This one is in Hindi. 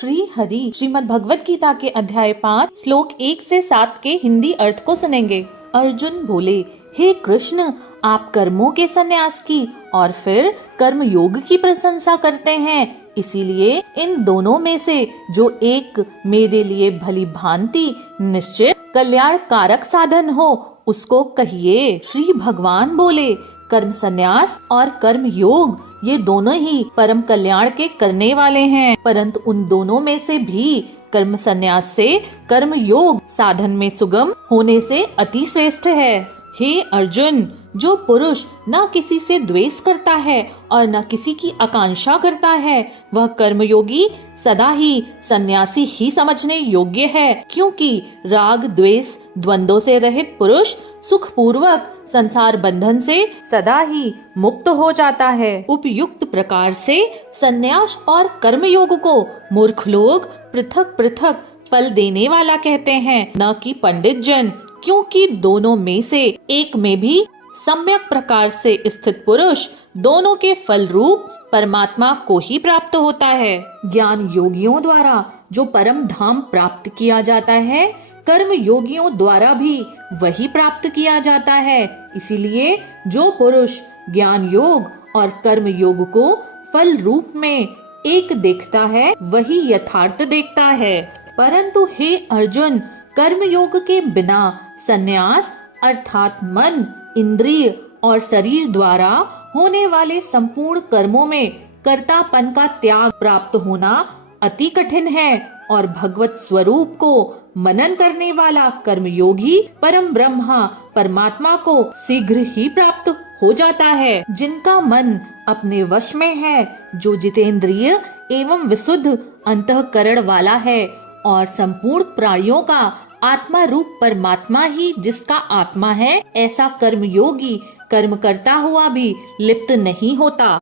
श्री हरि श्रीमद् भगवत गीता के अध्याय 5 श्लोक 1 से 7 के हिंदी अर्थ को सुनेंगे। अर्जुन बोले, हे कृष्ण, आप कर्मों के संन्यास की और फिर कर्म योग की प्रशंसा करते हैं, इसीलिए इन दोनों में से जो एक मेरे लिए भली भांति निश्चित कल्याण कारक साधन हो उसको कहिए। श्री भगवान बोले, कर्म संन्यास और कर्म योग ये दोनों ही परम कल्याण के करने वाले हैं, परंतु उन दोनों में से भी कर्म संन्यास से कर्म योग साधन में सुगम होने से अति श्रेष्ठ है। हे अर्जुन, जो पुरुष न किसी से द्वेष करता है और न किसी की आकांक्षा करता है, वह कर्मयोगी सदा ही सन्यासी ही समझने योग्य है, क्योंकि राग द्वेष द्वंद्वों से रहित पुरुष सुख पूर्वक संसार बंधन से सदा ही मुक्त हो जाता है। उपयुक्त प्रकार से संन्यास और कर्मयोग को मूर्ख लोग पृथक पृथक फल देने वाला कहते हैं, न कि पंडित जन, क्योंकि दोनों में से एक में भी सम्यक प्रकार से स्थित पुरुष दोनों के फल रूप परमात्मा को ही प्राप्त होता है। ज्ञान योगियों द्वारा जो परम धाम प्राप्त किया जाता है, कर्म योगियों द्वारा भी वही प्राप्त किया जाता है। इसीलिए जो पुरुष ज्ञान योग और कर्म योग को फल रूप में एक देखता है, वही यथार्थ देखता है। परंतु हे अर्जुन, कर्म योग के बिना संन्यास अर्थात मन, इंद्रिय और शरीर द्वारा होने वाले संपूर्ण कर्मों में कर्तापन का त्याग प्राप्त होना अति कठिन है, और भगवत स्वरूप को मनन करने वाला कर्मयोगी परम ब्रह्मा परमात्मा को शीघ्र ही प्राप्त हो जाता है। जिनका मन अपने वश में है, जो जितेंद्रिय एवं विशुद्ध अंतःकरण वाला है, और संपूर्ण प्राणियों का आत्मा रूप परमात्मा ही जिसका आत्मा है, ऐसा कर्मयोगी कर्म करता हुआ भी लिप्त नहीं होता।